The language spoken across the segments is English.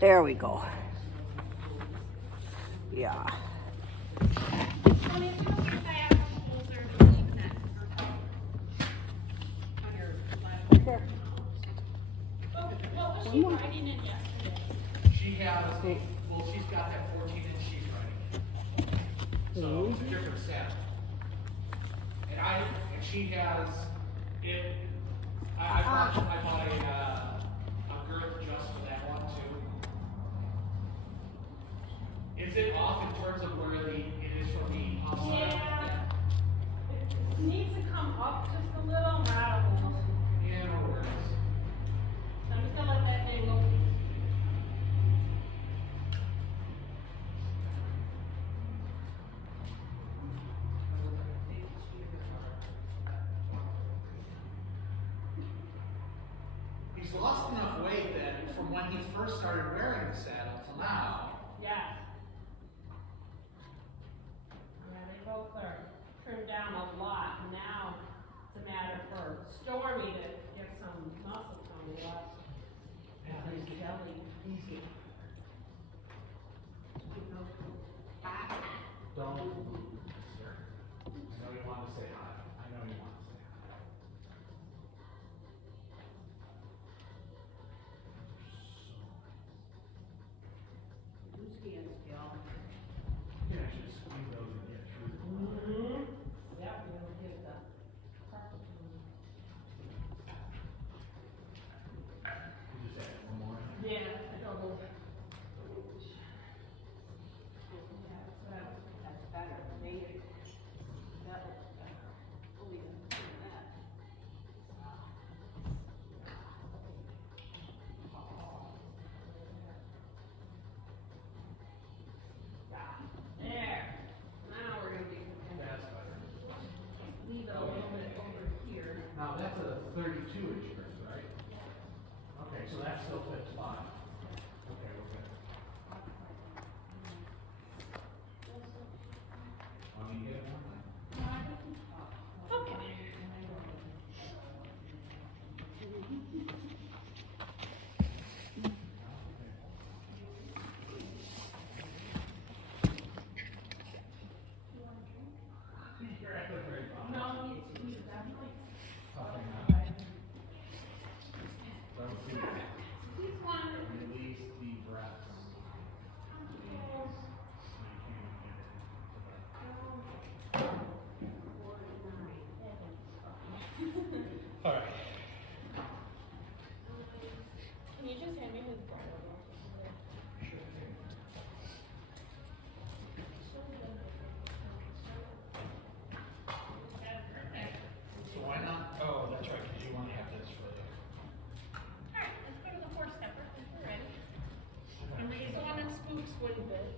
There we go. Yeah. She has, well, she's got that 14-inch sheet running. So it's a different set. And she has it. I bought a girth just for that one too. Is it off in terms of where it is from the outside? Yeah. It needs to come up just a little, not a little. Yeah, no worries. So I'm just gonna let that thing go. He's lost enough weight that from when he first started wearing the saddle to now. Yeah. Yeah, they both are trimmed down a lot. Now it's a matter for Stormy to get some muscle tone left. And his belly. Don't. I know you want to say hi. I know you want to say hi. You can actually squeeze those and get through. Yep, we'll give the carpet to him. You just add one more. Yeah, I don't know. That's better. Maybe. That looks better. Oh, we didn't do that. There. Now we're gonna be. That's better. Leave it a little bit over here. Now that's a 32-inch girth, right? Okay, so that still fits fine. Okay, we're good. Want me to get one? Okay. You're actually very fine. No, he's definitely. He's one. Release the breaths. All right. Can you just hand me his bottle? So why not? Oh, that's right, because you want to have this for the. Alright, let's go to the horse stepper if we're ready. Remember, he's the one that spooks when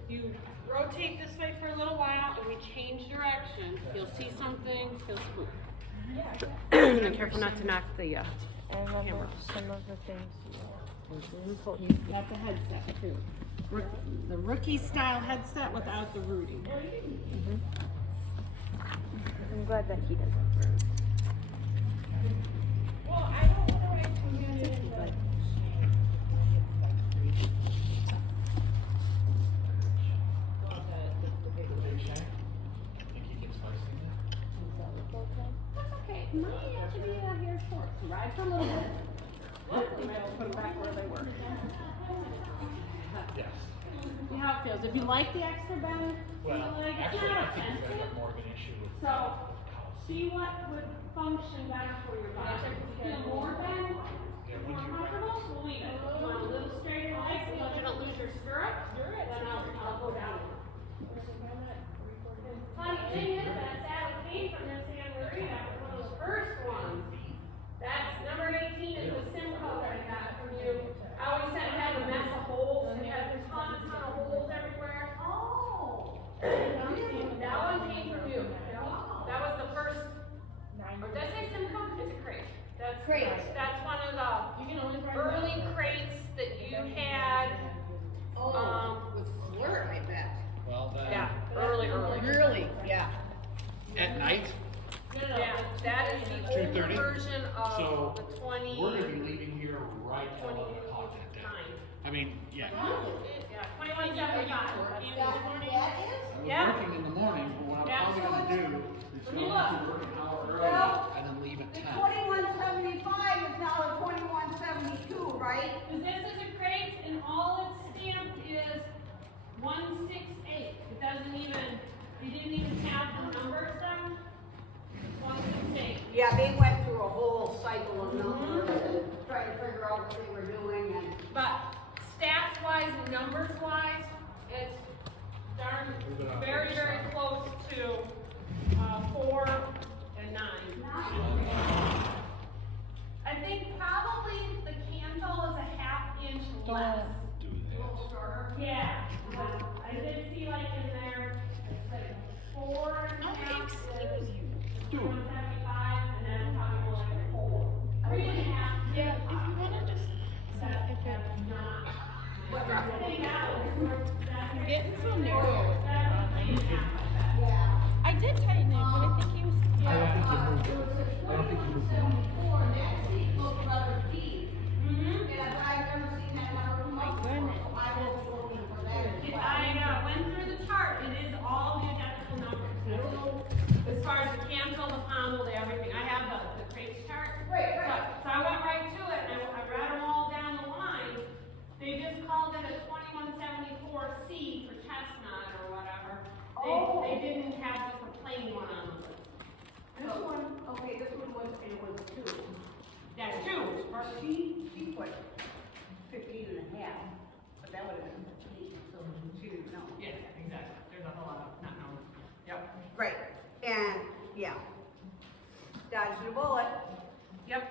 you rotate this way for a little while and we change direction. You'll see something, he'll spook. And careful not to knock the I remember camera. some of the things. He's got the headset too. The rookie style headset without the rooting. I'm glad that he doesn't. Well, I don't know if I'm gonna do it. Think he gets spicy? That's okay. It might have to be here short. Ride for a little bit. You might have to put them back where they were. Yes. See how it feels. If you like the extra bend, Well, like, it's actually, not I think we're gonna offensive. have more of an issue with. So, see what would function better for your body. If you feel more bend, more comfortable, we'll leave it. If you want a little straighter legs, so you don't lose your stirrup, then I'll go down. Funny thing is, that saddle came from this San Maria, one of those first ones. That's number 18 is the Simcoe that I got from you. I always said it had a mess of holes, and it had a ton of holes everywhere. Oh. That one came from you. That was the first. Or did I say Simcoe? It's a crate. That's one of the early mean, yeah. Yeah, 2175. I was Yeah. working in the morning, but what I'm Yeah. probably gonna do is When you go look. to work an hour early Well, and then leave at The 10. 2175 is now a 2172, right? Because this is a crate and all it's stamped is 168. It doesn't even, they didn't even have the numbers down. It's 168. Yeah, they went through a whole cycle of numbers and trying to figure out what they were doing and. But stats wise, numbers wise, it's darn very, very close to 4 and 9. I think probably the candle is a ½ inch less. Do that. Yeah. I did see like in there, it's like 4 and a half. Excuse you. 175 and then probably like a 4. 3 and a half. Yeah, if you wanna just see if it, I'm getting so narrow. I did tighten it, but I think he was. I don't think you moved it. I don't think you moved it. 74, and that seat looked rather deep. Mm-hmm. And I've never seen that number come up before, so I was looking for that as well. I went through the chart, it is all the identical numbers. I don't know, as far as the cancel, the pommel, the everything, I have the crates chart. Right. So I went right to it, and I read them all down the line. They just called it a 2174C for chestnut or whatever. They didn't have just a plain one on the list. This one, okay, this one was, it was 2. That's 2. She put 15 and a half, but that would have been 15, so she didn't know. Yeah, exactly, there's a whole lot of not knowing. Yep. Right, and, yeah. Dodged a bullet. Yep.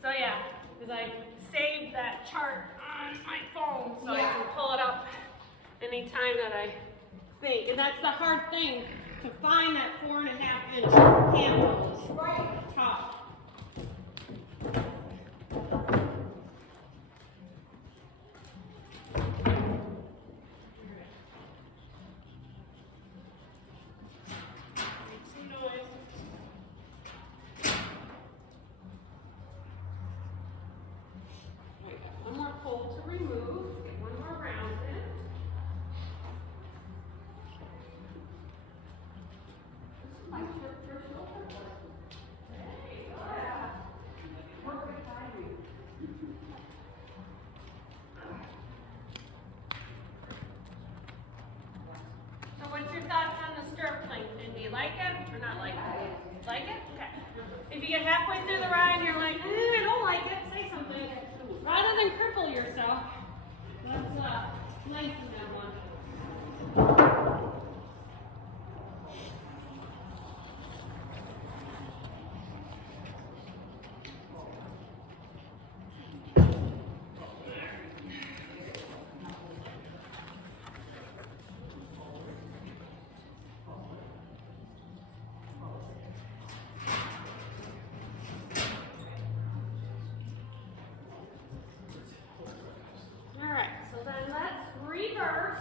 So yeah, because I saved that chart on my phone so I can pull it up anytime that I think. And that's the hard thing, to find that 4.5 inch candles. Right. Tough. Make some noise. We got one more pole to remove, get one more round in. This is my first shoulder lesson. Perfect timing. So what's your thoughts on the stirrup length? Do you like it or not like it? Like it? Okay. If you get halfway through the ride and you're like, I don't like it, say something. Rather than cripple yourself, let's lengthen that one. All right, so then let's reverse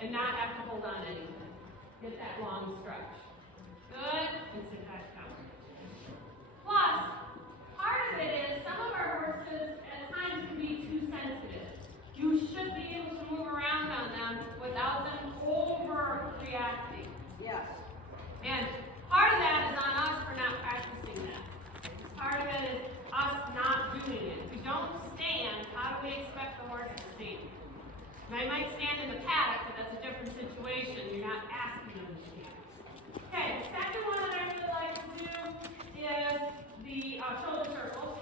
and not have to hold on anything. Get that long stretch. Good, and sit back down. Plus, part of it is some of our horses at times can be too sensitive. You should be able to move around on them without them overreacting. Yes. And part of that is on us for not practicing that. Part of it is us not doing it. If we don't stand, how do we expect the horse to stand? They might stand in the paddock, but that's a different situation. You're not asking them to stand. Okay, the second one that I really like to do is the shoulder circles.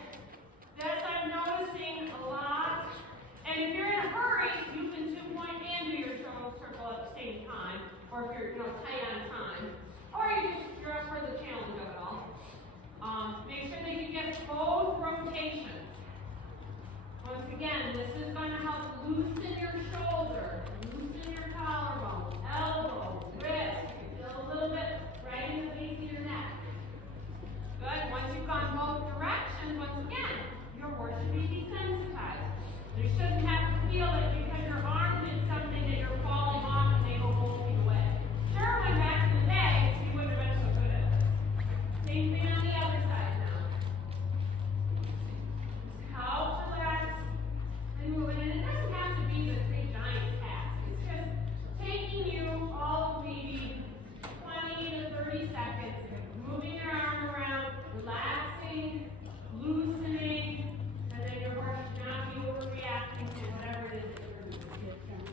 This I'm noticing a lot. And if you're in a hurry, you can 2-point and do your shoulder circle at the same time. Or if you're tight on time. Or you're up for the challenge of it all. Make sure that you get both rotations. Once again, this is going to help loosen your shoulder, loosen your collarbone, elbow, wrist. Feel a little bit right in the base of your neck. Good. Once you've gone both directions, once again, your horse should be desensitized. You shouldn't have to feel it because your arm did something that you're falling off and they go bolting away. Sure, when back in the day, you wouldn't have been so good at it. Same thing on the other side now. Help relax and move it. And it doesn't have to be this big giant task. It's just taking you all maybe 20 to 30 seconds, moving your arm around, relaxing, loosening, and then your horse should not be overreacting to whatever it is that you're doing.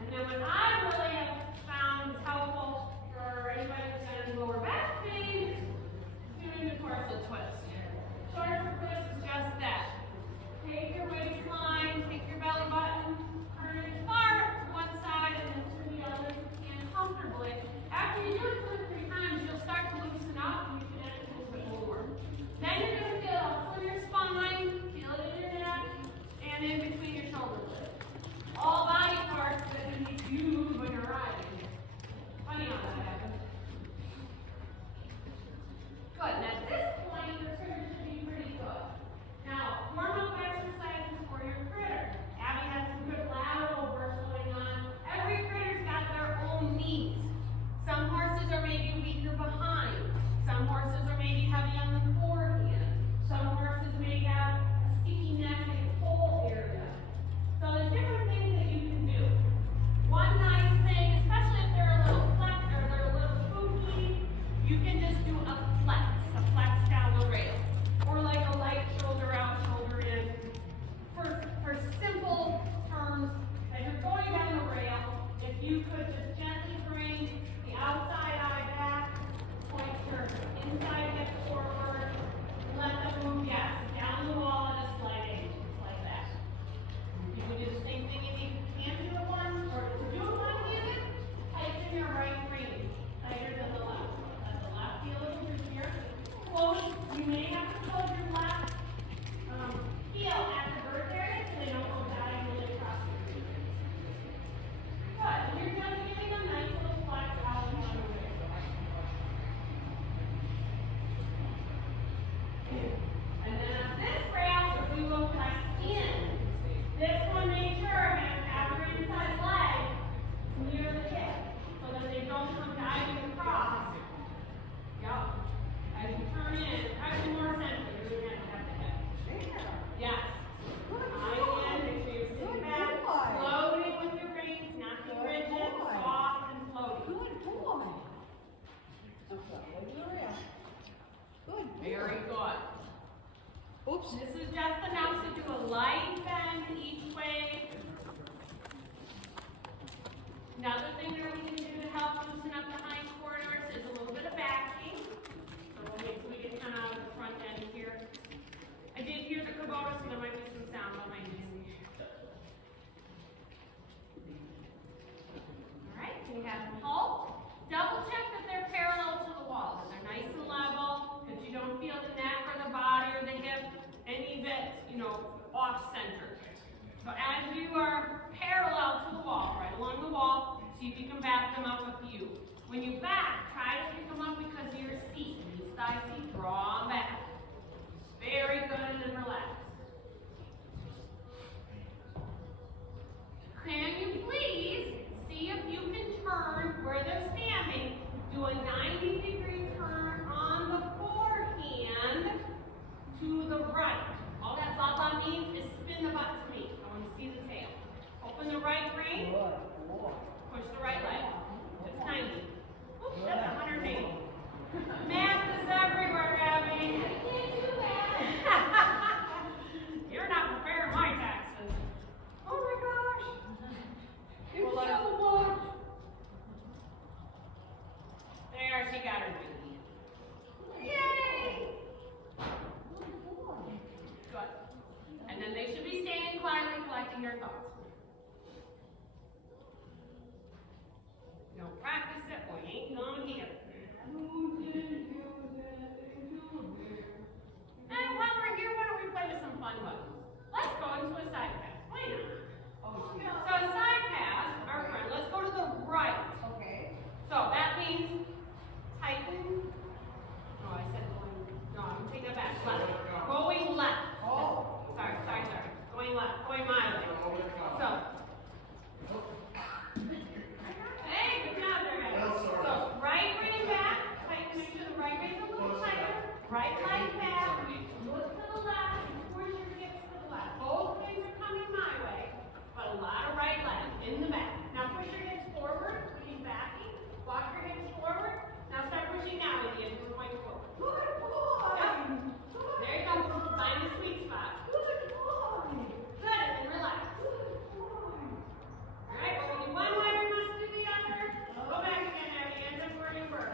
And then what I really have found is helpful for anybody who's got lower back pain, doing the torso twist. Torso twist is just that. Take your waistline, take your belly button, turn it far to one side and then to the other if you can comfortably. After you do it 2 or 3 times, you'll start to loosen up and you can actually move it more. Then you're going to feel it on your spine, feel it in your neck, and in between your shoulder blades. All body parts that can be used when you're riding. Funny how that happens. Good. And at this point, your trigger should be pretty good. Now, warm-up exercises for your critter. Abby has some good lateral bursts going on. Every critter's got their own needs. Some horses are maybe weaker behind. Some horses are maybe heavy on the forehand. Some horses may have a sticky neck in the pole area. So there's different things that you can do. One nice thing, especially if they're a little flex or they're a little spooky, you can just do a flex down the rail. Or like a light shoulder out, shoulder in. For simple terms, as you're going down the rail, if you could just gently bring the outside eye back, point your inside hip forward, let them move, yes, down the wall at a slight angle, just like that. You can do the same thing if you can do it one, or to do it one-handed, tighten your right rein, tighter than the left. Let the left heel over here. Close, you may have to close your left heel at the birth area so they don't go diagonally across your feet. Good, and you're just giving a nice little flex out and on the way. And then on this rail, we will flex in. This one, make sure you have your inside leg near the hip so that they don't come diving across. Yep. As you turn in, actually more center, you're going to have the hip. Yes. Eye in, make sure you're sitting back, floating with your reins, not too rigid, soft and floating. Good boy. Good. Very good. Oops. This is just enough to do a light bend each way. Another thing that we can do to help loosen up the hind quarters is a little bit of backing. So we'll make sure we get kind of out of the front end here. I did hear the Kubota, so there might be some sound behind you. Alright, we have them hold. Double check that they're parallel to the wall, that they're nice and level, that you don't feel the neck or the body or the hip any bit, off center. So as you are parallel to the wall, right along the wall, see if you can back them up a few. When you back, try to pick them up because of your seat. When you thigh seat, draw them back. Very good, and then relax. Can you Push the right leg. Just 90. Oops, that's 180. Math is everywhere, Abby. I can't do that. You're not preparing my taxes. Oh my gosh. It's so much. There, she got her duty. Yay! Good. And then they should be standing quietly collecting their thoughts. Don't practice it, we ain't gonna get it. And while we're here, why don't we play with some fun buttons? Let's go into a side pass. Why not? So a side pass, our friend, let's go to the right. Okay. So that means tighten. Oh, I said going. No, I'm taking it back. Left. Going left. Oh. Sorry. Going left. Going my way. So. Hey, good job there, guys. So right rein back. Tighten. Make sure the right rein's a little tighter. Right leg back. Look to the left. And force your hips to the left. Both things are coming my way, but a lot of right leg in the back. Now push your hips forward. Keep backing. Walk your hips forward. Now start pushing now with the end. We're going forward. Good boy. Yep. There you go. Find the sweet spot. Good boy. Good, and then relax. Alright, we're going to do one way, we must do the other. Go back again, Abby, and then where you were.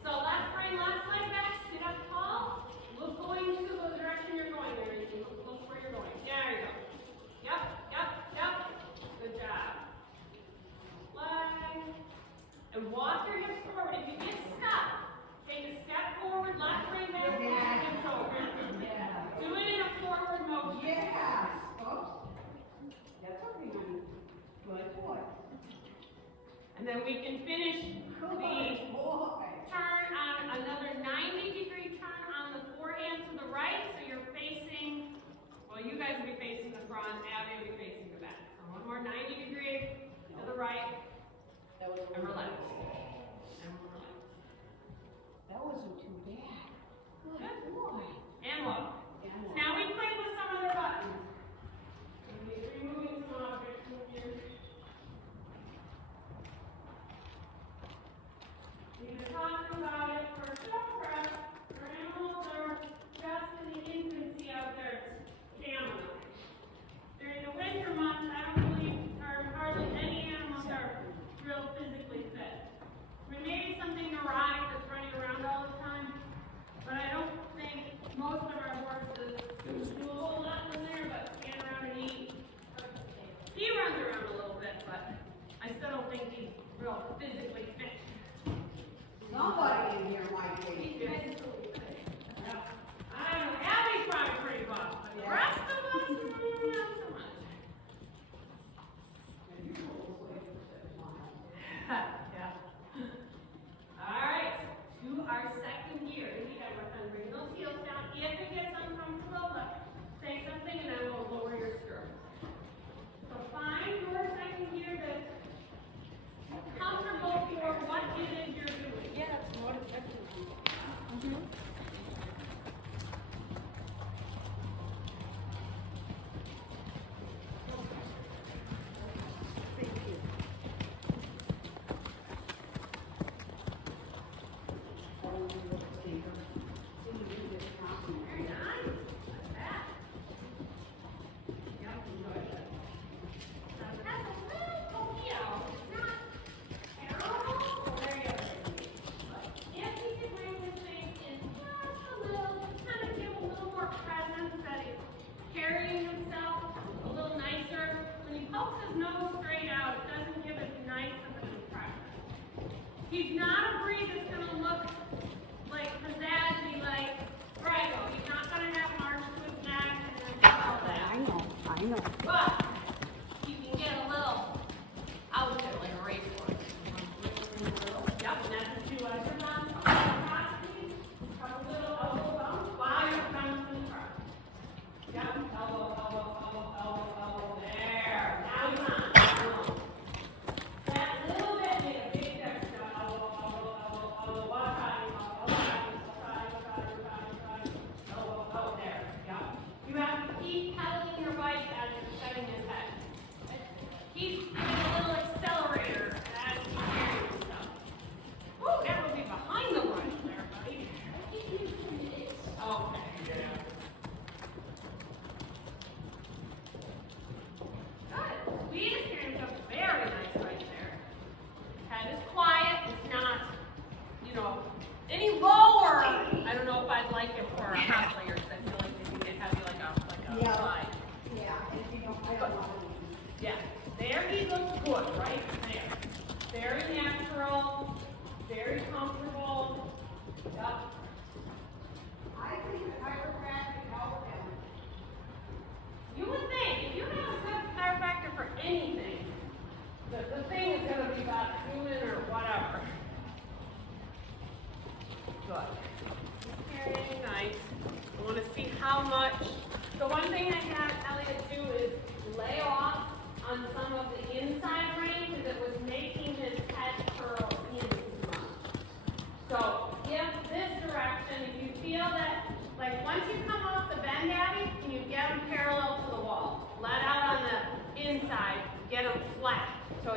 So left brain, left leg back, sit up tall. Look going to the direction you're going, everything. Look where you're going. There you go. Yep. Good job. Leg. And walk your hips forward. If you get stuck, take a step forward, left brain back, push your hips over. Do it in a forward motion. Yes. Oops. That's okay, honey. Good boy. And then we can finish the Good boy. turn on another 90-degree turn on the forehand to the right, so you're facing, well, you guys will be facing the front, Abby will be facing the back. So one more 90-degree to the right, That was and relax. And relax. That wasn't too bad. Good. Boy. And look. Now we play with some other buttons. Removing some objects from here. We've been talking about it for short prep. For animals are just in the infancy of their stamina. During the winter months, I don't believe hardly any animals are real physically fit. I mean, maybe something neurotic that's running around all the time, but I don't think most of our horses do a whole lot in there, but stand around and eat. He runs around a little bit, but I still don't think he's real physically fit. Somebody in here might be. He's physically fit. I don't know, Abby's probably pretty buff, but the rest of us, not so much. Yeah. All right, to our second gear. You gotta work on bringing those heels down. If it gets uncomfortable, say something and I will lower your stirrups. So find your second gear that's comfortable for what it is you're doing. Yeah, that's what it's actually. Very nice. Like that. Yep, good. Now that's a little torpedo. It's not terrible. There you go. If we could bring this thing in just a little, kind of give a little more presence that he's carrying himself a little nicer. When he pokes his nose straight out, it doesn't give as nice of an impression. He's not a breed that's going to look like pizzazzy, like Prego. He's not going to have marks to his neck and all that. I know. But you can get a little out there like a racehorse. Yep, and that's what you want. Your mom, a little elbow bump while you're bouncing the car. Yep, elbow. There. Now you're on. That little bit made a big difference. Elbow.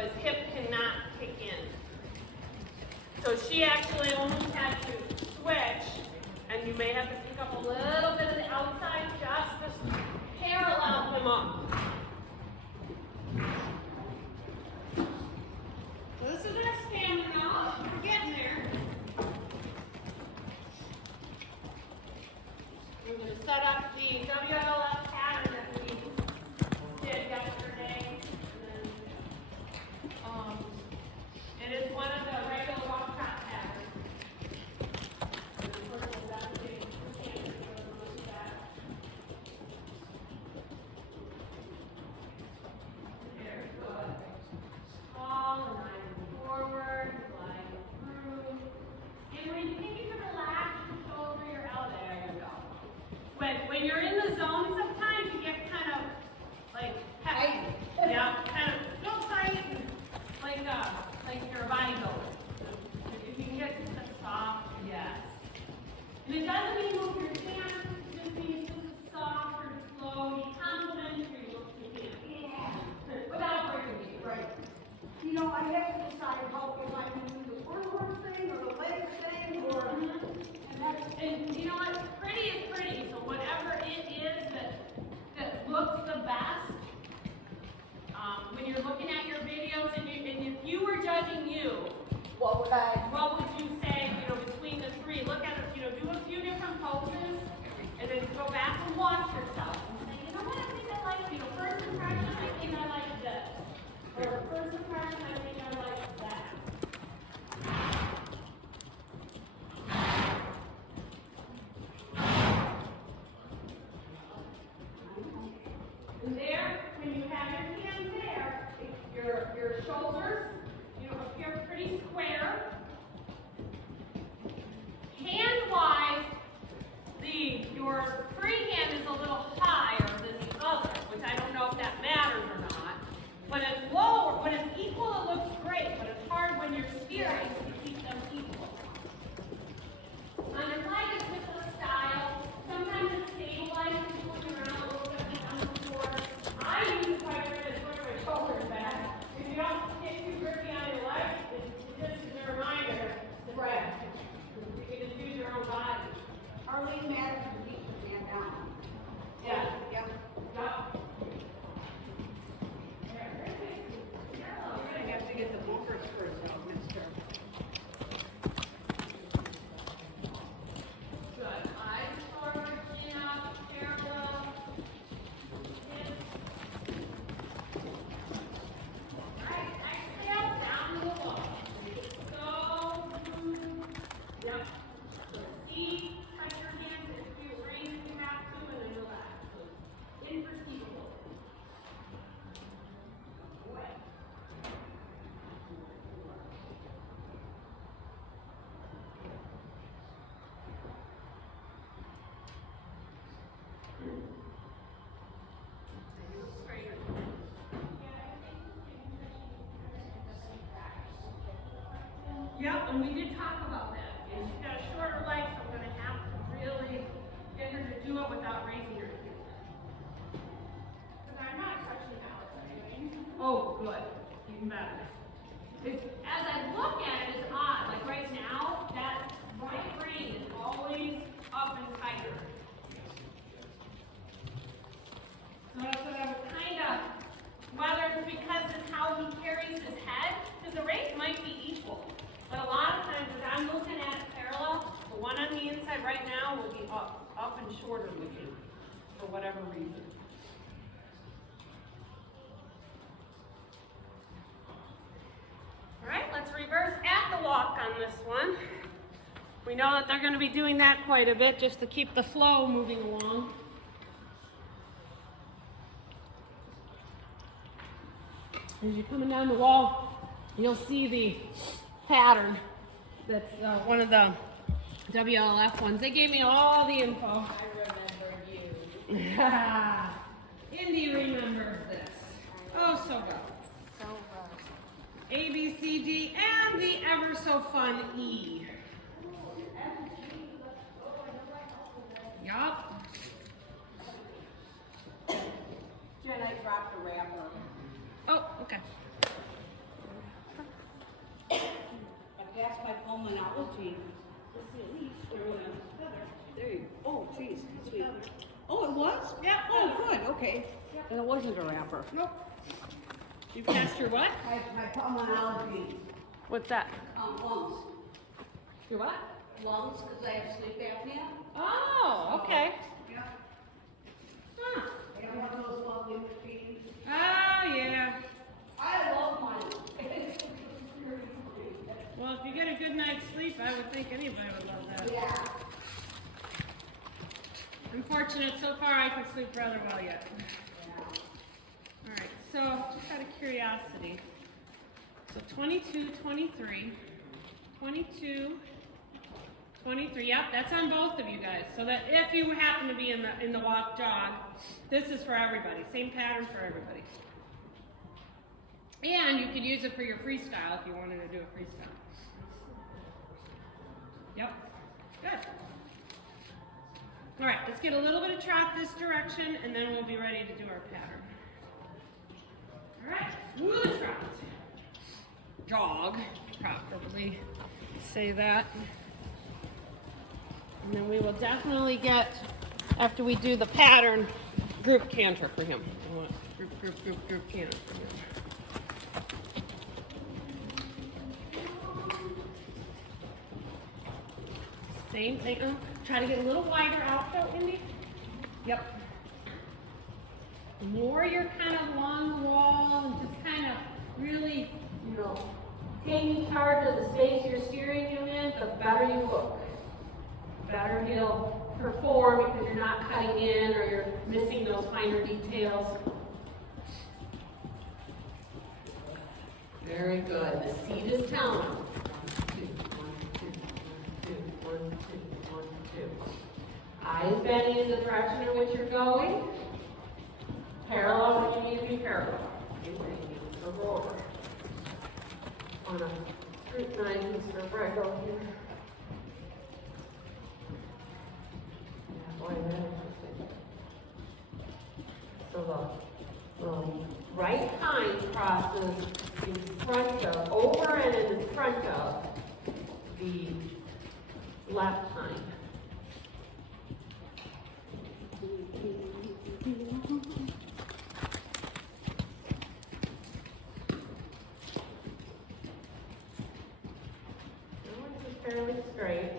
his hip cannot kick in. So she actually almost had to switch, and you may have to pick up a little bit of the outside just to parallel him up. So this is our stamina. We're getting there. We're going to set up the WLF pattern that we did yesterday. And then, it is one of the regular walk trot patterns. And of course, we'll definitely stand for the most of that. There, good. Tall and riding forward, gliding through. And when you think you can relax your shoulder, your elbow, there you go. When you're in the zone, sometimes you get kind of like heavy. Yeah, kind of feel tight, like you're a bodybuilder. If you can get soft, yes. And it doesn't mean move your stance, it just means just soft or slow, complimentary look you can. Yeah. Without breaking it. Right. You know, I have to decide how, if I can do the forward thing or the leg thing or, And you know what? Pretty is pretty. So whatever it is that looks the best, when you're looking at your videos and if you were judging you, what would you say? You know, between the three, look at it. You know, do a few different poses, and then go back and watch yourself and say, you know what? I think I like. You know, first impression, I think I like this, or first impression, I think I like that. And there, when you have your hand there, your shoulders, you know, appear pretty square. Hand-wise, your free hand is a little higher than the other, which I don't know if that matters or not. When it's lower, when it's equal, it looks great, but it's hard when you're steering to keep them equal. On your leg, it's just a style. Sometimes it stabilizes you when you're around a little bit on the floor. I use my grip to push my shoulders back. If you don't get too grippy on your leg, it just is a reminder to rest. You can just use your own body. Arlene matters to keep the hand down. Yeah. Yep. Yup. I have to get the bumpers first out, mister. Good. Eyes forward, chin up, parallel. Hips. Right. Exhale, down to the wall. Go. Yep. So see, touch your hands if you raise if you have to, and then relax. So imperceptible. Away. Yep, and we did talk about that. And she's got a shorter leg, so I'm going to have to really get her to do it without raising her hand. Because I'm not touching Alex anyway. Oh, good. Even better. As I look at it, it's odd. Like right now, that right brain is always up and tighter. So that's what I was kind of, whether it's because it's how he carries his head, because the rates might be equal. But a lot of times, as I'm looking at it parallel, the one on the inside right now will be up and shorter looking, for whatever reason. All right, let's reverse at the walk on this one. We know that they're going to be doing that quite a bit just to keep the flow moving along. As you're coming down the wall, you'll see the pattern. That's one of the WLF ones. They gave me all the info. I remember you. Indy remembers this. Oh, so good. So good. A, B, C, D, and the ever so fun E. Yup. Jen, I dropped the wrapper. Oh, okay. allergy. There you go. Oh, geez, sweet. Oh, it was? Yeah. Oh, good, okay. And it wasn't a wrapper. Nope. You passed your what? My pulmonology, What's that? lungs. Your what? Lungs, because I have sleep apnea. Oh, okay. Yeah. Huh. I don't have those lovely machines. Oh, yeah. I love mine. Well, if you get a good night's sleep, I would think anybody would love that. Yeah. Unfortunate, so far I can sleep rather well yet. Alright, so just out of curiosity. So 22, 23, 22, 23, yep, that's on both of you guys. So that if you happen to be in the walk jog, this is for everybody. Same pattern for everybody. And you could use it for your freestyle if you wanted to do a freestyle. Yep, good. All right, let's get a little bit of trot this direction, and then we'll be ready to do our pattern. All right, smooth trot. Jog, properly say that. And then we will definitely get, after we do the pattern, group canter for him. I want group canter for him. Same thing. Try to get a little wider out though, Indy. Yep. The more you're kind of along the wall and just kind of really, taking charge of the space you're steering him in, the better you look. The better he'll perform because you're not cutting in or you're missing those finer details. Very good. The seat is telling. 1, 2, 1, 2. Eyes bending in the direction in which you're going. Parallel when you need to be parallel. So roll. On a scrutinize Mr. Breckel here. Boy, that's interesting. So the right hind crosses in front of, over and in front of the left hind. This is fairly straight.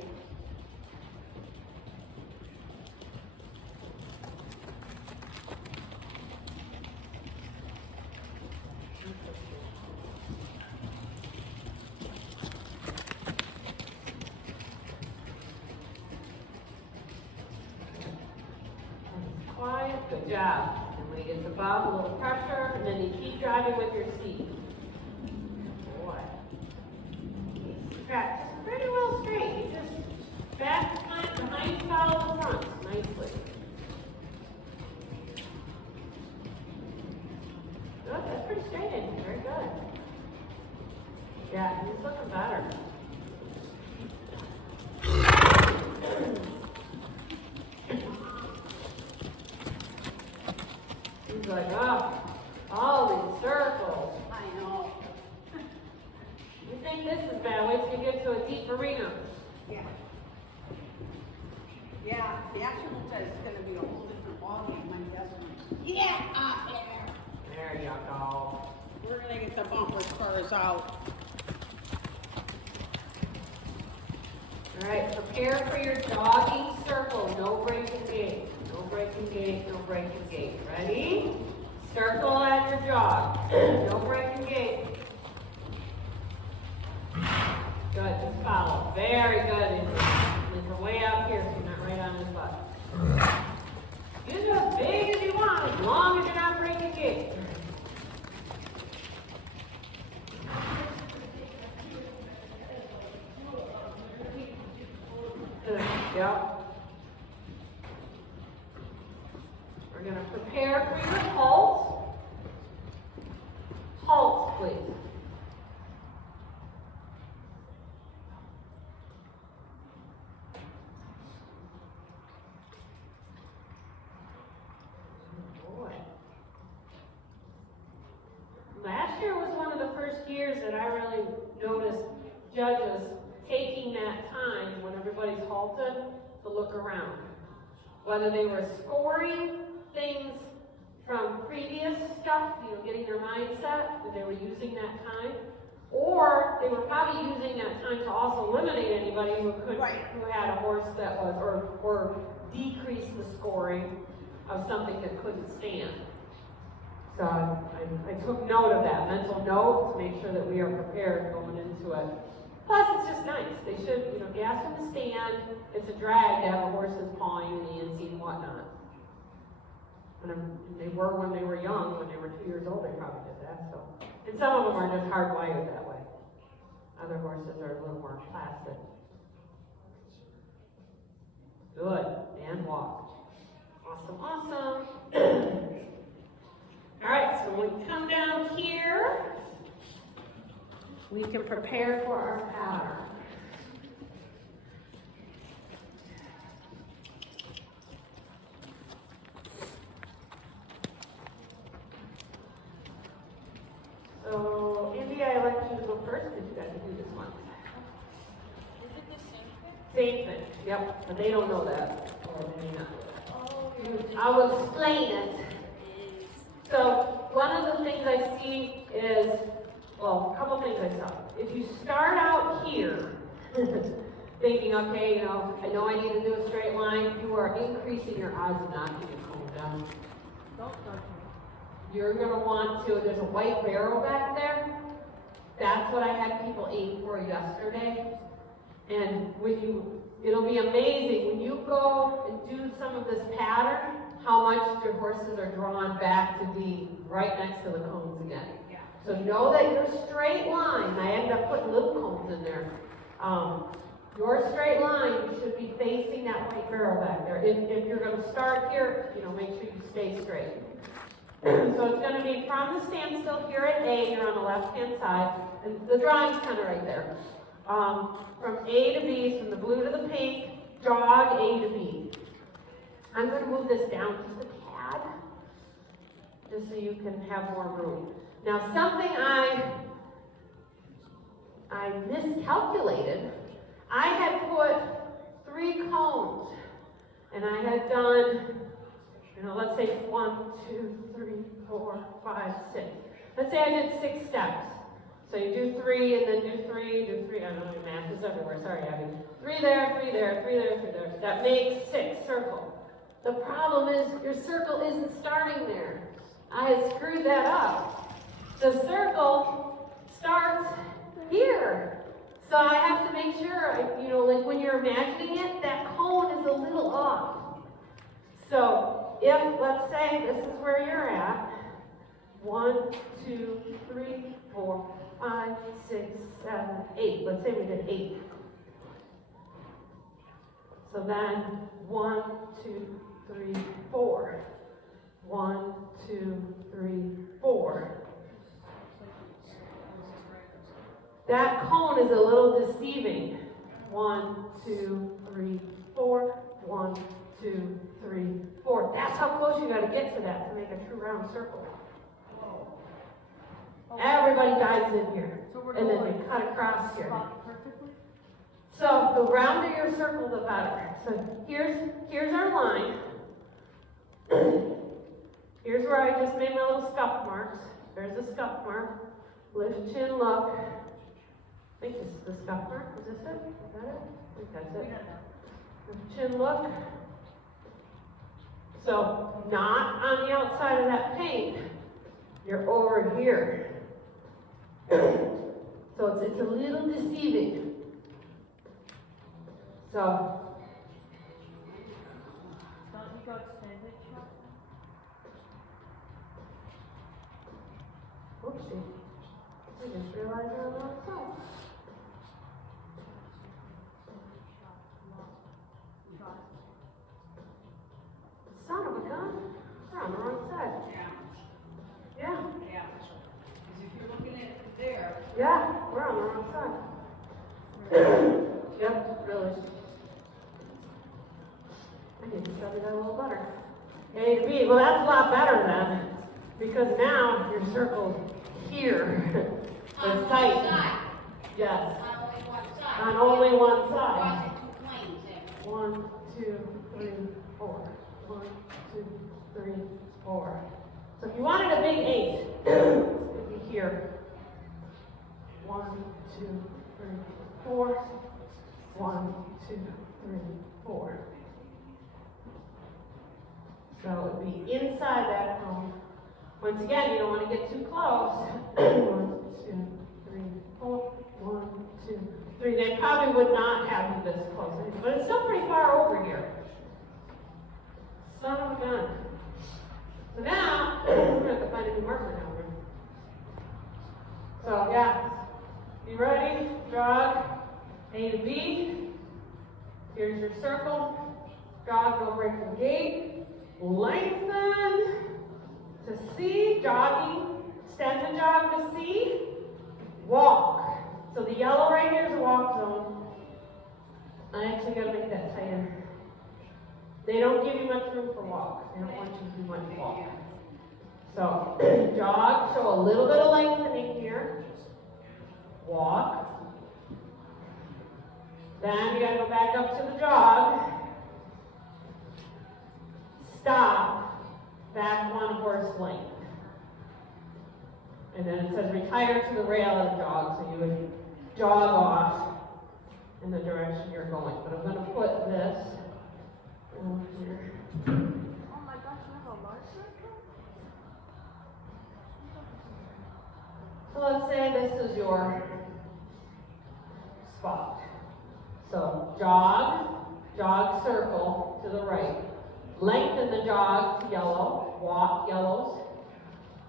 Quiet, good job. And when he gets above, a little pressure, and then you keep driving with your seat. Boy. He's trapped pretty well straight. He just back behind, follow the front nicely. Good, that's pretty straight in. Very good. Yeah, he's looking better. He's like, oh, all these circles. I know. You think this is bad? Wait till you get to a deep arena. Yeah. Yeah, the actual test is gonna be a whole different ballgame, I'm guessing. Yeah, up there. There you go. We're gonna get the bumper cars out. All right, prepare for your jogging circle. No breaking gait. No breaking gait. No breaking gait. Ready? Circle at your jog. No breaking gait. Good. Just follow. Very good. And from way up here, so you're not right on his butt. Use it as big as you want, as long as you're not breaking gait. Yep. We're going to prepare for your halt. Halt, please. Boy. Last year was one of the first years that I really noticed judges taking that time when everybody's halted to look around. Whether they were scoring things from previous stuff, getting their mindset, that they were using that time, or they were probably using that time to also eliminate anybody who had a horse that was, or decrease the scoring of something that couldn't stand. So I took note of that, mental note, to make sure that we are prepared going into it. Plus, it's just nice. They should, you ask them to stand. It's a drag to have a horse that's pawing in the inside and whatnot. And they were when they were young, when they were 2 years old, they probably did that. So, and some of them are just hardwired that way. Other horses are a little more plastic. Good, and walk. Awesome, awesome. All right, so when we come down here, we can prepare for our pattern. So, Andy, I like you to go first because you got to do this one. Is it the same thing? Same thing, yep, but they don't know that, or they may not know that. Oh, I will explain it. So, one of the things I see is, well, a couple things I saw. If you start out here, thinking, okay, I know I need to do a straight line, you are increasing your odds of knocking your cone down. don't touch me. You're going to want to, there's a white barrel back there. That's what I had people aim for yesterday. And it'll be amazing when you go and do some of this pattern, how much your horses are drawn back to be right next to the cones again. Yeah. So know that your straight line, I ended up putting little cones in there. Your straight line should be facing that white barrel back there. If you're going to start here, make sure you stay straight. So it's going to be from the standstill here at A, you're on the left-hand side, and the drawing's kind of right there. From A to B, from the blue to the pink, jog A to B. I'm going to move this down just a tad, just so you can have more room. Now, something I miscalculated. I had put 3 cones, and I had done, let's say 1, 2, 3, 4, 5, 6. Let's say I did 6 steps. So you do 3, and then do 3, do 3. I don't know, math is everywhere. Sorry, Abby. 3 there, 3 there, 3 there, 3 there. That makes 6 circle. The problem is your circle isn't starting there. I had screwed that up. The circle starts here. So I have to make sure, like when you're imagining it, that cone is a little off. So if, let's say, this is where you're at, 1, 2, 3, 4, 5, 6, 7, 8. Let's say we did 8. So then 1, 2, 3, 4. 1, 2, 3, 4. That cone is a little deceiving. 1, 2, 3, 4. 1, 2, 3, 4. That's how close you got to get to that to make a true round circle. Everybody dives in here, and then they cut across here. So the rounder your circle, the better. So here's our line. Here's where I just made my little scuff marks. There's a scuff mark. Lift, chin, look. I think this is the scuff mark. Is this it? Is that it? I think that's it. Lift, chin, look. So not on the outside of that paint. You're over here. So it's a little deceiving. So Don't you go extended shot? oopsie. I just realized I was on the phone. Son of a gun. We're on the wrong side. Yeah. Yeah. Yeah. Because if you're looking at it there, Yeah, we're on the wrong side. Yep, really. I need to study that a little better. A to B, well that's a lot better then, because now your circle's here. It's tight. Yes. on only one Cross side. it two planes then. 1, 2, 3, 4. 1, 2, 3, 4. So if you wanted a big 8, it'd be here. 1, 2, 3, 4. 1, 2, 3, 4. So it would be inside that cone. Once again, you don't want to get too close. 1, 2, 3, 4. 1, 2, 3. They probably would not have you this close, but it's still pretty far over here. Son of a gun. So now, we're going to have to find a new marker now. So, yeah. You ready? Jog. A to B. Here's your circle. Jog, go break the gate. Lengthen to C. Jogging. Extend the jog to C. Walk. So the yellow right here is a walk zone. I actually got to make that tighter. They don't give you much room for walk. They don't want you to do much walk. So, jog, show a little bit of lengthening here. Walk. Then you got to go back up to the jog. Stop. Back 1 horse length. And then it says retire to the rail of the jog, so you would jog off in the direction you're going. But I'm going to put this over here. Oh my gosh, you have a marker? So let's say this is your spot. So jog, jog circle to the right. Lengthen the jog to yellow, walk yellows.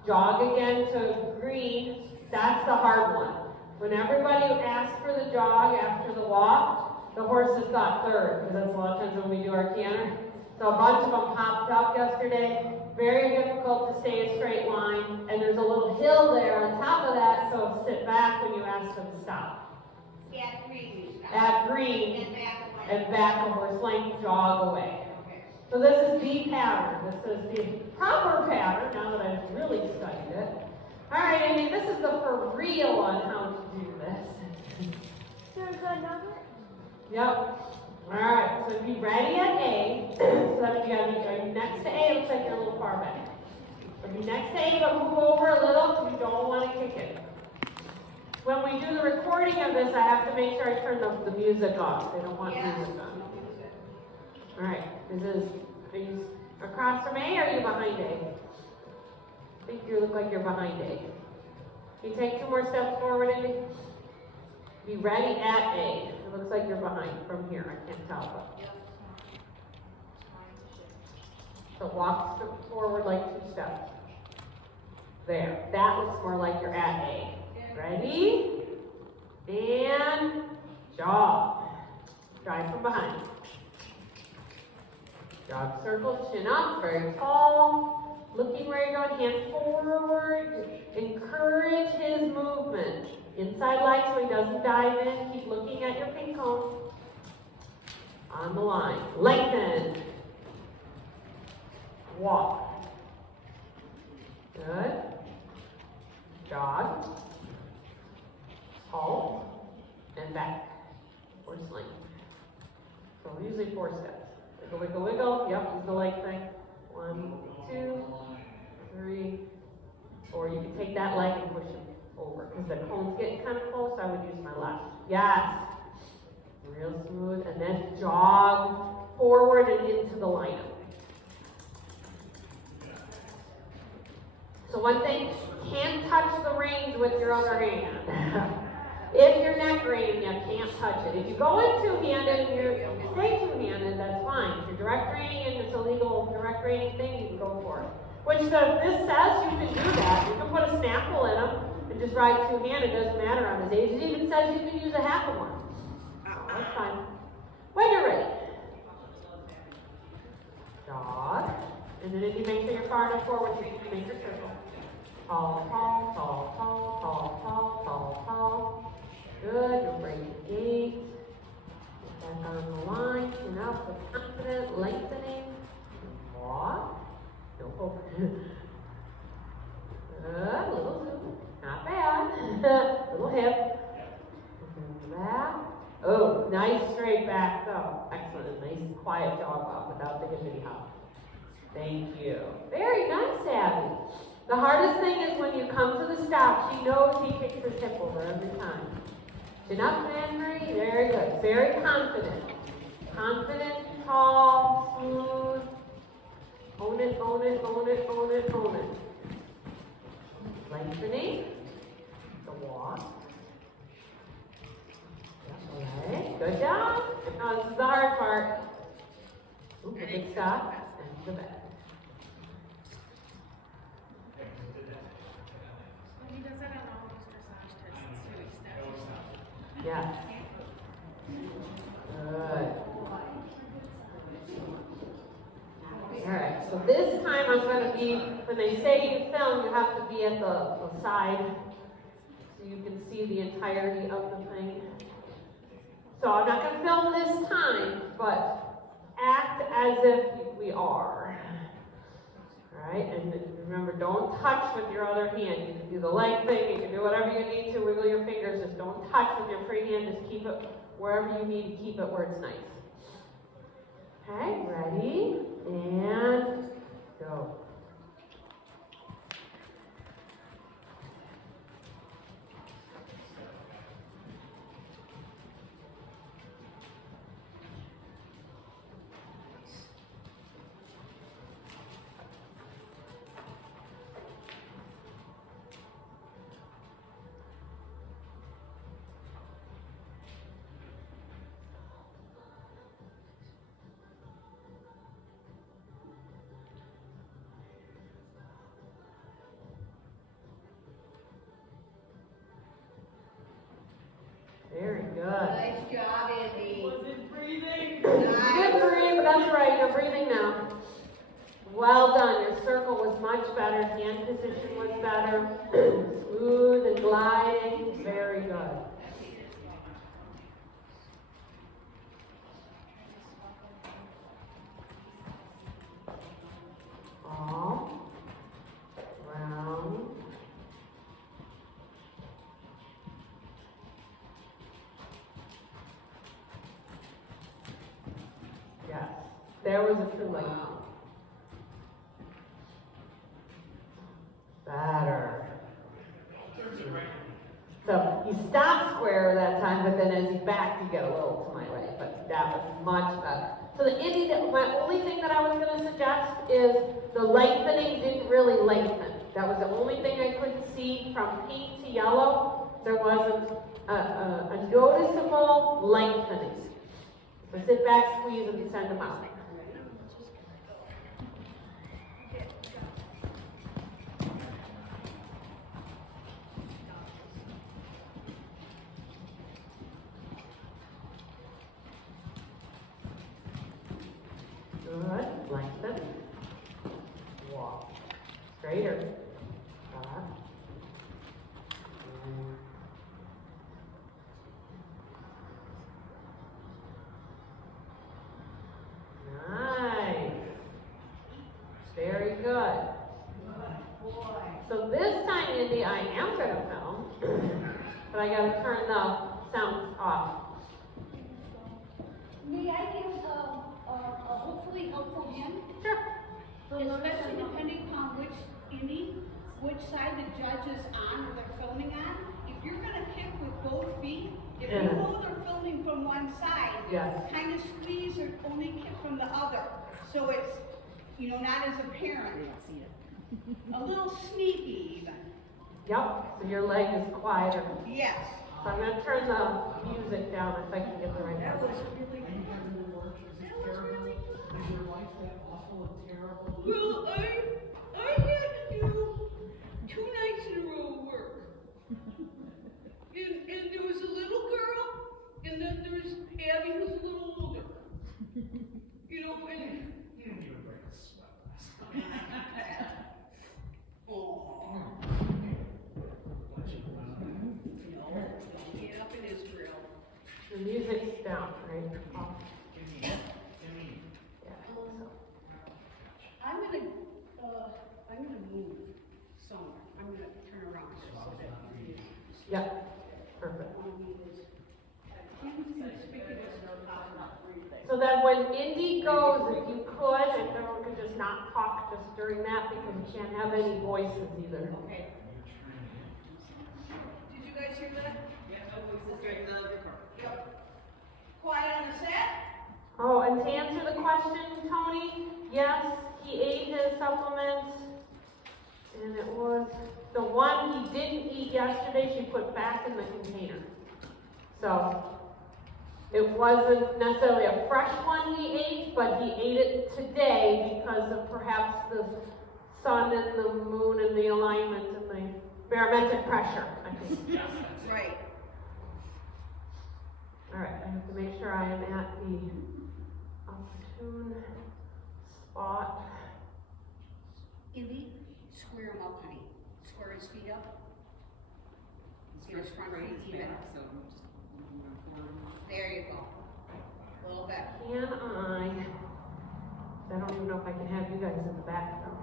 Jog again to green, that's the hard one. When everybody asks for the jog after the walk, the horses got third, because that's a lot of times when we do our canter. So a bunch of them popped up yesterday. Very difficult to stay a straight line, and there's a little hill there on top of that, so sit back when you ask them to stop. At green you stop. At green, And back away. and back a horse length, jog away. Okay. So this is the pattern. This is the proper pattern, now that I've really studied it. All right, Amy, this is the for real on how to do this. There's another. Yep. All right, so be ready at A. So that means you gotta be right next to A. It looks like you're a little far back. So be next to A, but move over a little because you don't want to kick it. When we do the recording of this, I have to make sure I turn the music off. They don't want Yes. music on. All right, are you across from A or are you behind A? I think you look like you're behind A. Can you take 2 more steps forward, Amy? Be ready at A. It looks like you're behind from here. I can't tell. But. So walk forward like 2 steps. There. That looks more like you're at A. Ready? And jog. Drive from behind. Jog circle, chin up, very tall. Looking where you're going, hand forward. Encourage his movement. Inside leg so he doesn't dive in. Keep looking at your pink cone. On the line. Lengthen. Walk. Good. Jog. Halt. And back. Or sling. So usually 4 steps. Wiggle, wiggle, wiggle. Yep, this is the leg thing. 1, 2, 3, 4. You can take that leg and push it over. Because the cone's getting kind of close, I would use my left. Yes. Real smooth. And then jog forward and into the lineup. So one thing, can't touch the reins with your other hand. If you're neck rein, you can't touch it. If you go in two-handed and you stay two-handed, that's fine. If you're direct reining and it's a legal direct reining thing, you can go for it. Which this says you can do that. You can put a snaffle in him and just ride two-handed. It doesn't matter on his age. It even says you can use a half of one. So that's fine. When you're ready. Jog. And then if you make sure you're far enough forward, you can make your circle. Tall, tall, tall, tall, tall, tall, tall, tall. Good. You'll break the gate. Get back on the line. Chin up with confident lengthening. Walk. No hope. Good. Little zoom. Not bad. Little hip. Back. Nice straight back though. Excellent. Nice quiet jog off without the hippity hop. Thank you. Very nice, Abby. The hardest thing is when you come to the stop, she knows he kicks his hip over every time. Chin up, Henry. Very good. Very confident. Confident, tall, smooth. Own it, own it, own it, own it, own it. Lengthening. The walk. Okay, good job. Now this is the hard part. Ooh, the big stop and the back. He does that on all those dressage tests too, he steps. Yes. Good. Alright, so this time I'm going to be, when they say you film, you have to be at the side so you can see the entirety of the thing. So I'm not going to film this time, but act as if we are. Alright, and remember, don't touch with your other hand. You can do the leg thing, you can do whatever you need to, wiggle your fingers, just don't touch with your free hand, just keep it wherever you need to keep it where it's nice. Okay, ready, and go. Very good. Nice job, Andy. Wasn't breathing. Good breathe, that's right, you're breathing now. Well done, your circle was much better, hand position was better, smooth and gliding, very good. All, round. Yes, there was a true light. Better. So you stopped square that time, but then as you backed, you get a little to my right. But that was much better. So the Indy, my only thing that I was going to suggest is the lengthening didn't really lengthen. That was the only thing I couldn't see from pink to yellow. There wasn't a noticeable lengthening. So sit back, squeeze, and send them out. Good. Lengthen. Walk. Straighter. Back. Nice. Very good. So this time, Indy, I am going to film, but I got to turn the sound off. May I give a hopefully helpful hint? Sure. Especially depending upon which side the judge is on or they're filming on. If you're gonna kick with both feet, if you know they're filming from one side, Yes. kind of squeeze or only kick from the other. So it's, not as apparent. A little sneaky even. Yep. So your leg is quieter. Yes. So I'm going to turn the music down if I can get the right That one. was really Is your life that awful and terrible? Well, I had to do 2 nights in a row of work. And there was a little girl, and then there was Abby who's a little older. And You didn't even break a sweat last night. oh, get up in his grill. The music's down, right? Off. Yeah. I'm gonna move somewhere. I'm gonna turn around so that you Yep. Perfect. want me to. Conspicuous So then when Indy goes, if you could, if everyone could just not talk just during that, because we can't have any voices either. Okay. Did you guys hear that? Yep. Quiet on the set? Oh, and to answer the question, Tony, yes, he ate his supplements, and it was, the one he didn't eat yesterday, she put back in the container. So, it wasn't necessarily a fresh one he ate, but he ate it today because of perhaps the sun and the moon and the alignment and the barometric pressure, I think. Yes, that's it. Right. All right, I have to make sure I am at the opportune spot. Indy, square him up, honey. Square his feet up. Get his front feet even. There you go. A little bit. Can I don't even know if I can have you guys in the background.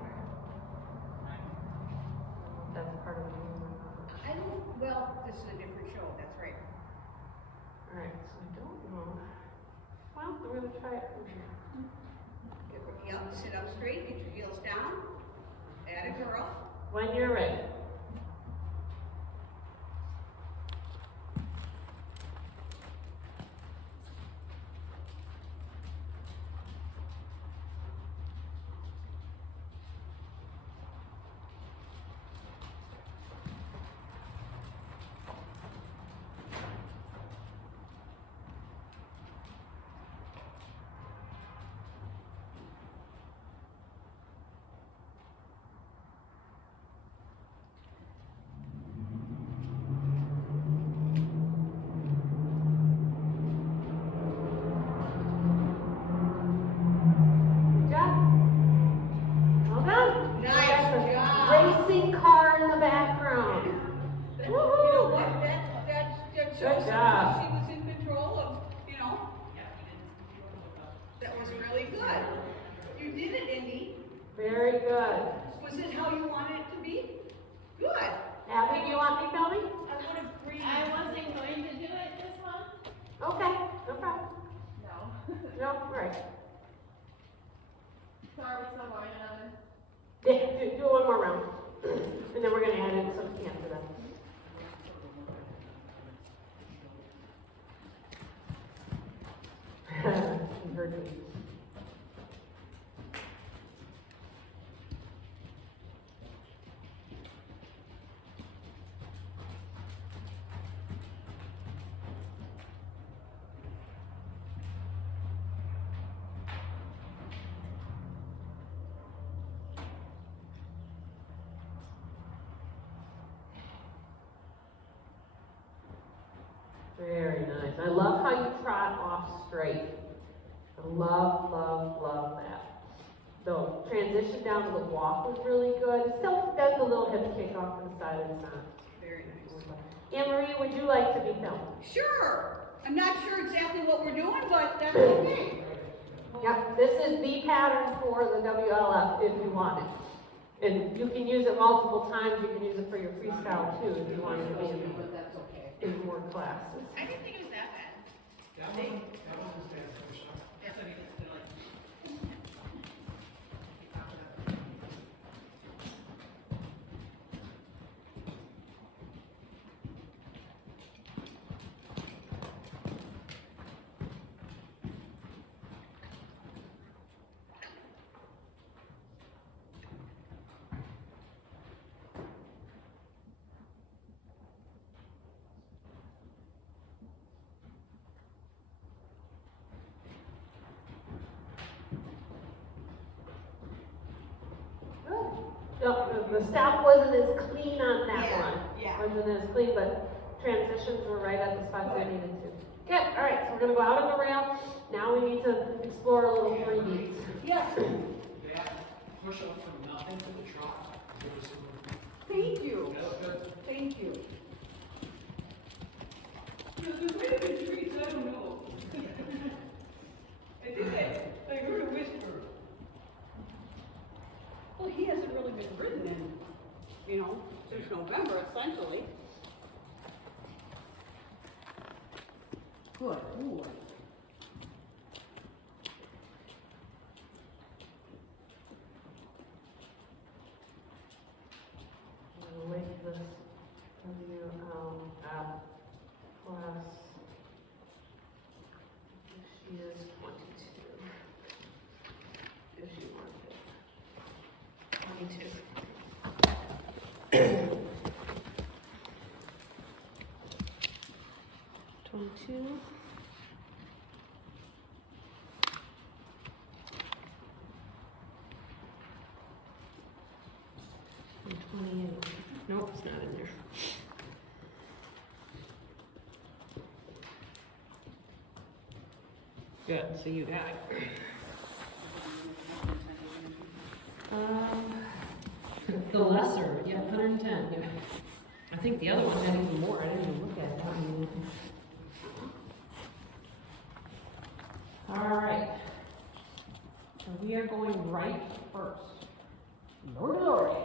That's part of the room. I don't, well, this is a different show, that's right. All right, so I don't know. Well, we're gonna try it from here. Yep, sit up straight, get your heels down. Atta girl. When you're ready. Good job. Well done. Nice That's a job. racing car in the background. You know what, that shows Good job. she was in control of, you know. That was really good. You did it, Indy. Very good. Was it how you wanted it to be? Good. Abby, do you want me filming? I would agree. I wasn't going to do it this month. Okay, no problem. No. No, right. So are we still going another? Yeah, do one more round. And then we're gonna add in some cans for them. She heard me. Very nice. I love how you trot off straight. I love that. The transition down to the walk was really good. It still does the little hip kick off to the side of the knot. Very nice. Anne-Marie, would you like to be filmed? Sure. I'm not sure exactly what we're doing, but that's okay. Yep, this is the pattern for the WLF if you want it. And you can use it multiple times. You can use it for your freestyle too if you want to be in more classes. I didn't think it was that bad. That was his dad's first shot. That's what he did, like. No, the stop wasn't as clean on that Yeah, one. yeah. Wasn't as clean, but transitions were right at the spots they needed to. Good, all right, so we're gonna go out on the rail. Now we need to explore a little free beats. Yes. That push up from nothing to the trot, there was some, Thank you. that was good. Thank you. The way the trees, I don't know. I think I heard a whisper. Well, he hasn't really been ridden in, since November, essentially. Good boy. is 22. If she wants it. 22. And 28. Nope, it's not in there. Good, so you got it. The lesser, yeah, 110, yeah. I think the other one had even more, I didn't even look at that one. All right. So we are going right first. Lord, Lord.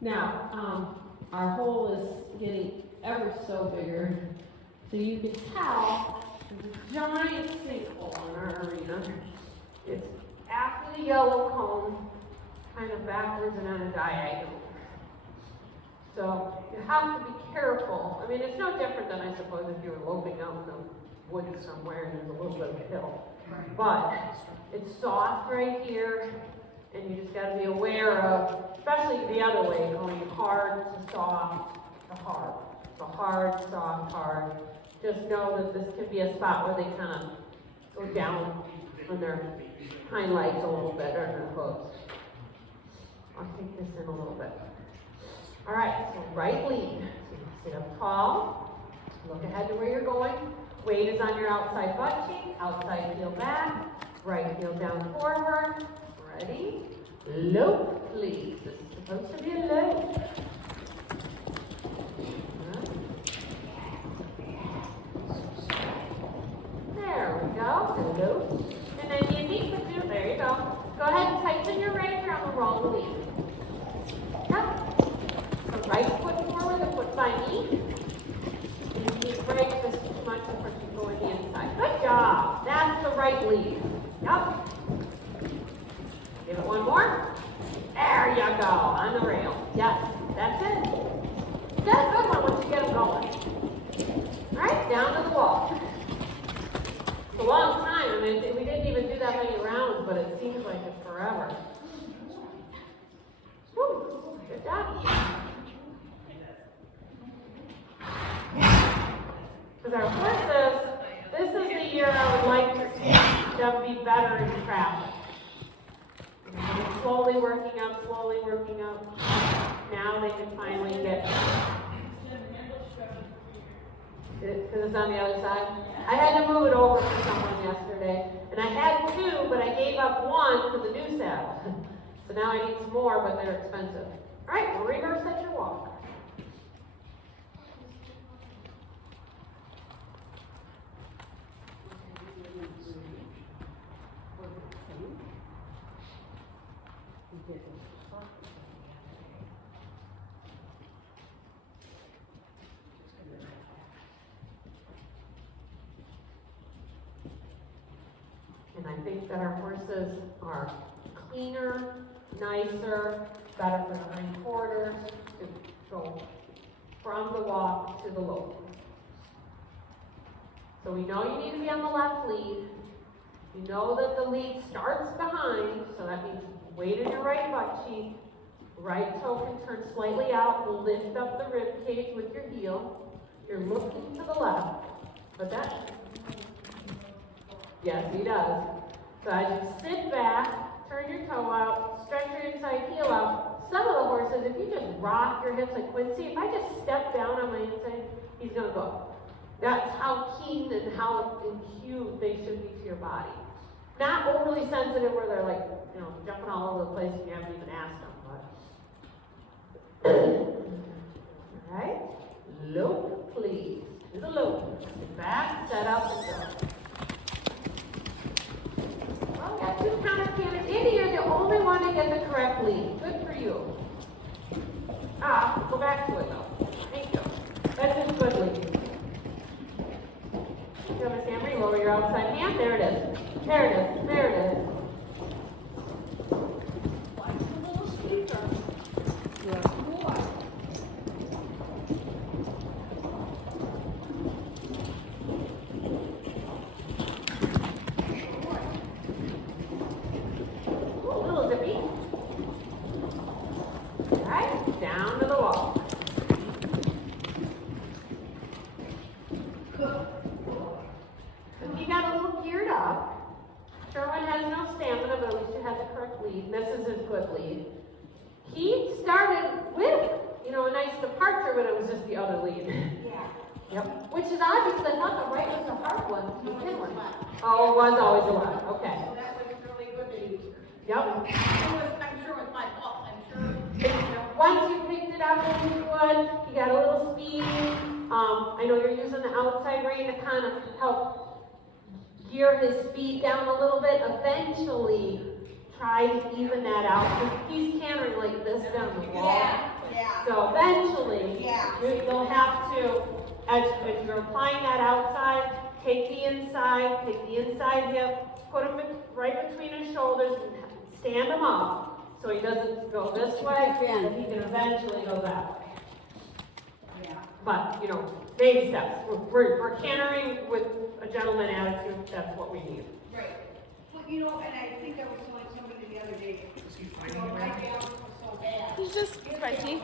Now, our hole is getting ever so bigger. So you can tell there's a giant sinkhole in our arena. It's after the yellow cone, kind of backwards and on a diagonal. So you have to be careful. I mean, it's no different than I suppose if you were loping out in the woods somewhere and there's a little bit of a hill. But it's soft right here, and you just got to be aware of, especially the other way, going hard to soft to hard. So hard, soft, hard. Just know that this can be a spot where they kind of go down on their hind legs a little bit, or their hooves. I'll take this in a little bit. All right, so right lead. So you sit up tall, look ahead to where you're going. Weight is on your outside butt cheek, outside heel back, right heel down forward. Ready? Lope, please. This is supposed to be a lope. There we go, a lope. And then you need to do, there you go. Go ahead and tighten your right here on the wrong lead. Yep. So right foot forward, the foot by knee. And you need to break this too much before you go in the inside. Good job. That's the right lead. Yep. Give it one more. There you go, on the rail. Yes, that's it. That's a good one once you get them going. All right, down to the wall. It's a long time. I mean, we didn't even do that many rounds, but it seems like it's forever. Woo, good job. Because our horses, this is the year I would like to see them be better in traffic. Slowly working up, slowly working up. Now they can finally get, because it's on the other side. I had to move it over for someone yesterday, and I had two, but I gave up one for the new saddle. So now I need some more, but they're expensive. All right, we'll reverse at your walk. And I think that our horses are cleaner, nicer, better for the hind quarters to go from the walk to the lope. So we know you need to be on the left lead. You know that the lead starts behind, so that means weight in your right butt cheek. Right toe can turn slightly out, lift up the rib cage with your heel. You're looking to the left, but that, yes, he does. So as you sit back, turn your toe out, stretch your inside heel out. Some of the horses, if you just rock your hips like Quincy, if I just step down on my inside, he's gonna go. That's how keen and how cute they should be to your body. Not overly sensitive where they're like, you know, jumping all over the place and you haven't even asked them. All right, lope, please. Do the lope. Sit back, set up, and go. Well, we got two counter candidates. Andy, you're the only one to get the correct lead. Good for you. Go back to it though. Thank you. That's just good lead. You have a Sam, lower your outside hand. There it is. There it is. There it is. Watch the little speaker. stamina, but at least you had the correct lead. This is his good lead. He started with, a nice departure, but it was just the other lead. Yeah. Yep. Which is odd because I thought the right was the hard one to begin with. Oh, it was always the left. Okay. So that was really good that he, Yep. I'm sure it was my fault, I'm sure. Once you picked it up really good, you got a little speed. I know you're using the outside rein to kind of help gear his speed down a little bit. Eventually, try to even that out. He's cantering like this down the wall. Yeah. So eventually, Yeah. you'll have to, if you're applying that outside, take the inside hip, put him right between his shoulders, and stand him up so he doesn't go this way, and he can eventually go that way. Yeah. But, baby steps. We're cantering with a gentleman attitude. That's what we need. Right. Well, and I think I was telling somebody the other day, Is he fighting my around? dad was so bad. He's just spicy.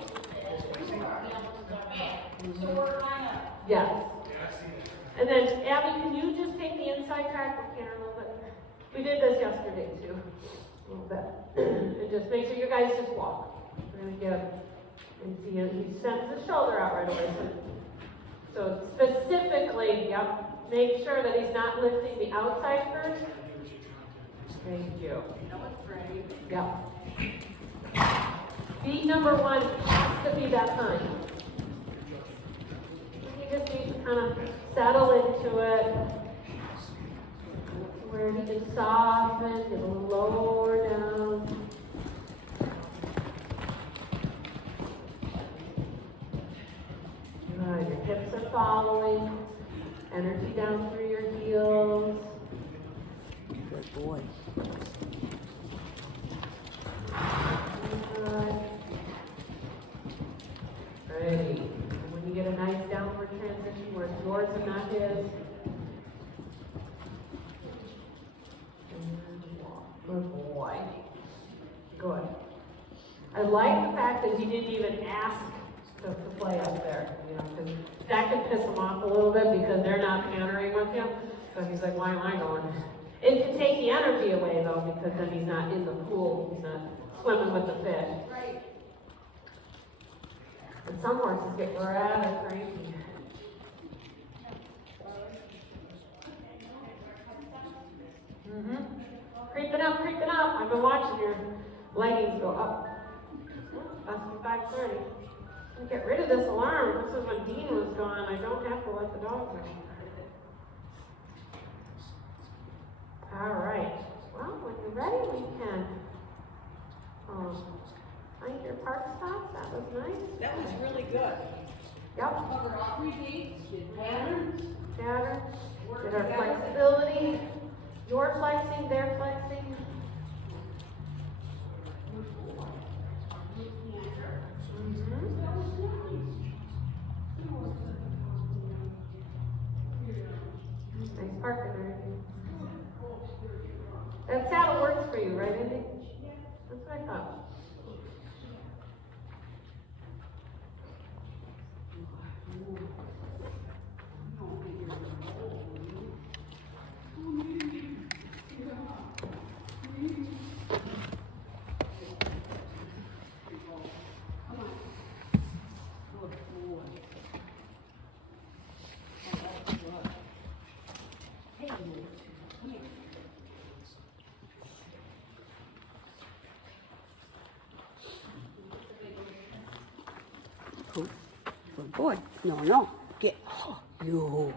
So we're kind of, Yes. Yeah, I see that. And then, Abby, can you just take the inside track with Tanner a little bit? We did this yesterday too, a little bit. And just make sure you guys just walk. We're gonna get him. And see, he sends his shoulder out right away. So specifically, make sure that he's not lifting the outside first. Thank you. Yep. Beat number 1 has to be that time. You just need to kind of settle into it. Where he can soften, get a little lower down. Good, your hips are following. Energy down through your heels. Good boy. Good. Great. And when you get a nice downward transition where it's yours and not his. And walk. Good boy. Good. I like the fact that he didn't even ask to play up there, because that could piss him off a little bit because they're not cantering with him. So he's like, why am I going? It can take the energy away though, because then he's not in the pool, he's not swimming with the fish. right. And some horses get rather cranky. Creeping up, creeping up. I've been watching your leggings go up. That's 5:30. Get rid of this alarm. This is when Dean was gone. I don't have to let the dogs out. All right. Well, when you're ready, we can find your park stops. That was nice. That was really good. Yep. Cover all 3 beats, did patterns. Pattern. Did our flexibility. You're flexing, they're flexing. Nice parking there. That saddle works for you, right, Indy? That's what I thought. Good boy. No, no. Get. Oh, you.